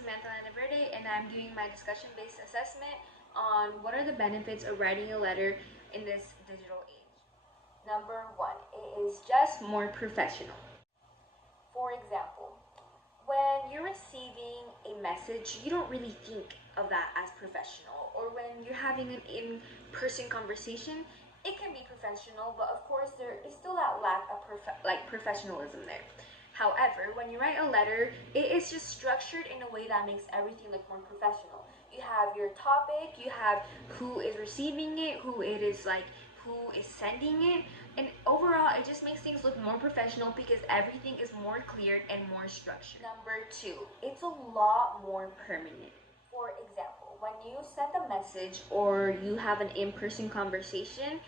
Samantha Landaverde, and I'm doing my discussion-based assessment on what are the benefits of writing a letter in this digital age. Number one, it is just more professional. For example, when you're receiving a message, you don't really think of that as professional. Or when you're having an in-person conversation, it can be professional, but of course there is still that lack of professionalism there. However, when you write a letter, it is just structured in a way that makes everything look more professional. You have your topic, you have who is receiving it, who is sending it, and overall it just makes things look more professional because everything is more clear and more structured. Number two, it's a lot more permanent. For example, when you send a message or you have an in-person conversation,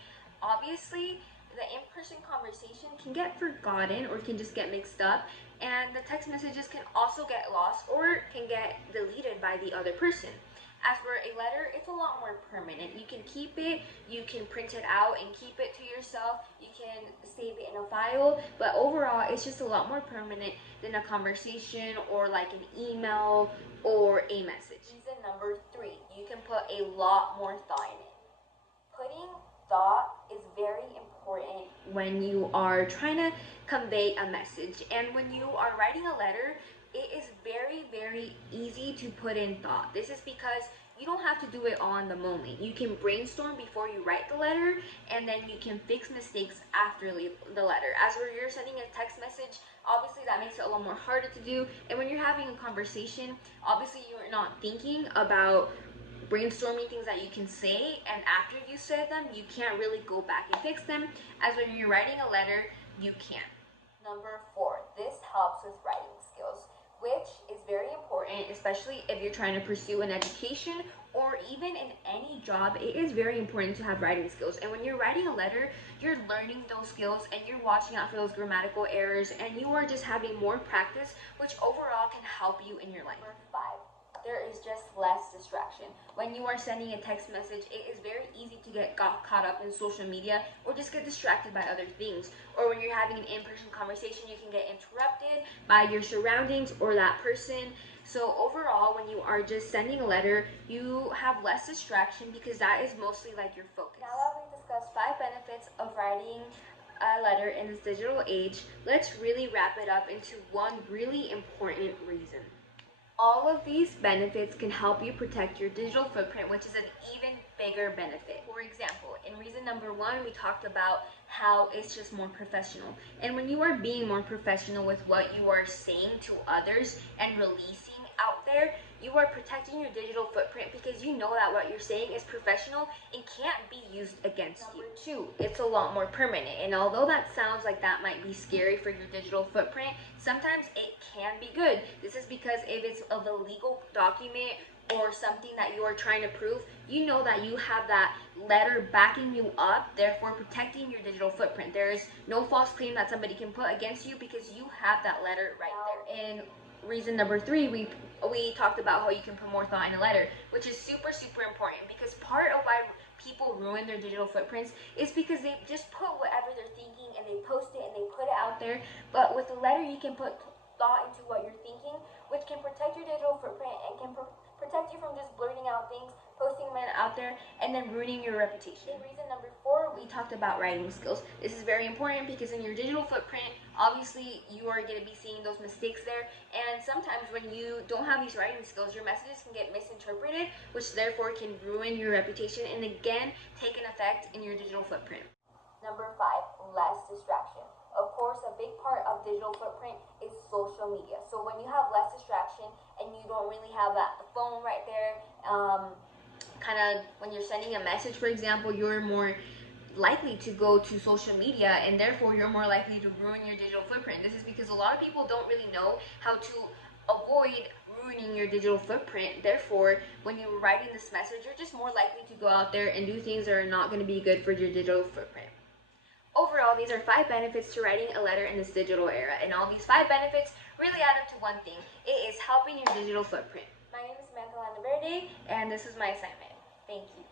obviously the in-person conversation can get forgotten or can just get mixed up, and the text messages can also get lost or can get deleted by the other person. As for a letter, it's a lot more permanent. You can keep it, you can print it out and keep it to yourself, you can save it in a file, but overall it's just a lot more permanent than a conversation or like an email or a message. Reason number three, you can put a lot more thought in it. Putting thought is very important when you are trying to convey a message, and when you are writing a letter, it is very easy to put in thought. This is because you don't have to do it all in the moment. You can brainstorm before you write the letter, and then you can fix mistakes after the letter. As where you're sending a text message, obviously that makes it a lot more harder to do, and when you're having a conversation, obviously you're not thinking about brainstorming things that you can say, and after you said them, you can't really go back and fix them. As when you're writing a letter, you can. Number four, this helps with writing skills, which is very important, especially if you're trying to pursue an education or even in any job. It is very important to have writing skills, and when you're writing a letter, you're learning those skills and you're watching out for those grammatical errors, and you are just having more practice, which overall can help you in your life. Number five, there is just less distraction. When you are sending a text message, it is very easy to get caught up in social media or just get distracted by other things. Or when you're having an in-person conversation, you can get interrupted by your surroundings or that person. So overall, when you are just sending a letter, you have less distraction because that is mostly like your focus. Now that we discussed 5 benefits of writing a letter in this digital age, let's really wrap it up into one really important reason. All of these benefits can help you protect your digital footprint, which is an even bigger benefit. For example, in reason number 1, we talked about how it's just more professional. And when you are being more professional with what you are saying to others and releasing out there, you are protecting your digital footprint because you know that what you're saying is professional and can't be used against you. Number 2, it's a lot more permanent. And although that sounds like that might be scary for your digital footprint, sometimes it can be good. This is because if it's of a legal document or something that you are trying to prove, you know that you have that letter backing you up, therefore protecting your digital footprint. There is no false claim that somebody can put against you because you have that letter right there. And reason number 3, we talked about how you can put more thought in a letter, which is super important, because part of why people ruin their digital footprints is because they just put whatever they're thinking and they post it and they put it out there. But with a letter, you can put thought into what you're thinking, which can protect your digital footprint and can protect you from just blurting out things, posting them out there, and then ruining your reputation. In reason number 4, we talked about writing skills. This is very important because in your digital footprint, obviously you are going to be seeing those mistakes there, and sometimes when you don't have these writing skills, your messages can get misinterpreted, which therefore can ruin your reputation and again take an effect in your digital footprint. Number 5, less distraction. Of course, a big part of digital footprint is social media. So when you have less distraction and you don't really have that phone right there, kind of when you're sending a message, for example, you're more likely to go to social media, and therefore you're more likely to ruin your digital footprint. This is because a lot of people don't really know how to avoid ruining your digital footprint. Therefore, when you're writing this message, you're just more likely to go out there and do things that are not going to be good for your digital footprint. Overall, these are 5 benefits to writing a letter in this digital era, and all these 5 benefits really add up to one thing. It is helping your digital footprint. My name is Samantha Landaverde, and this is my assignment. Thank you.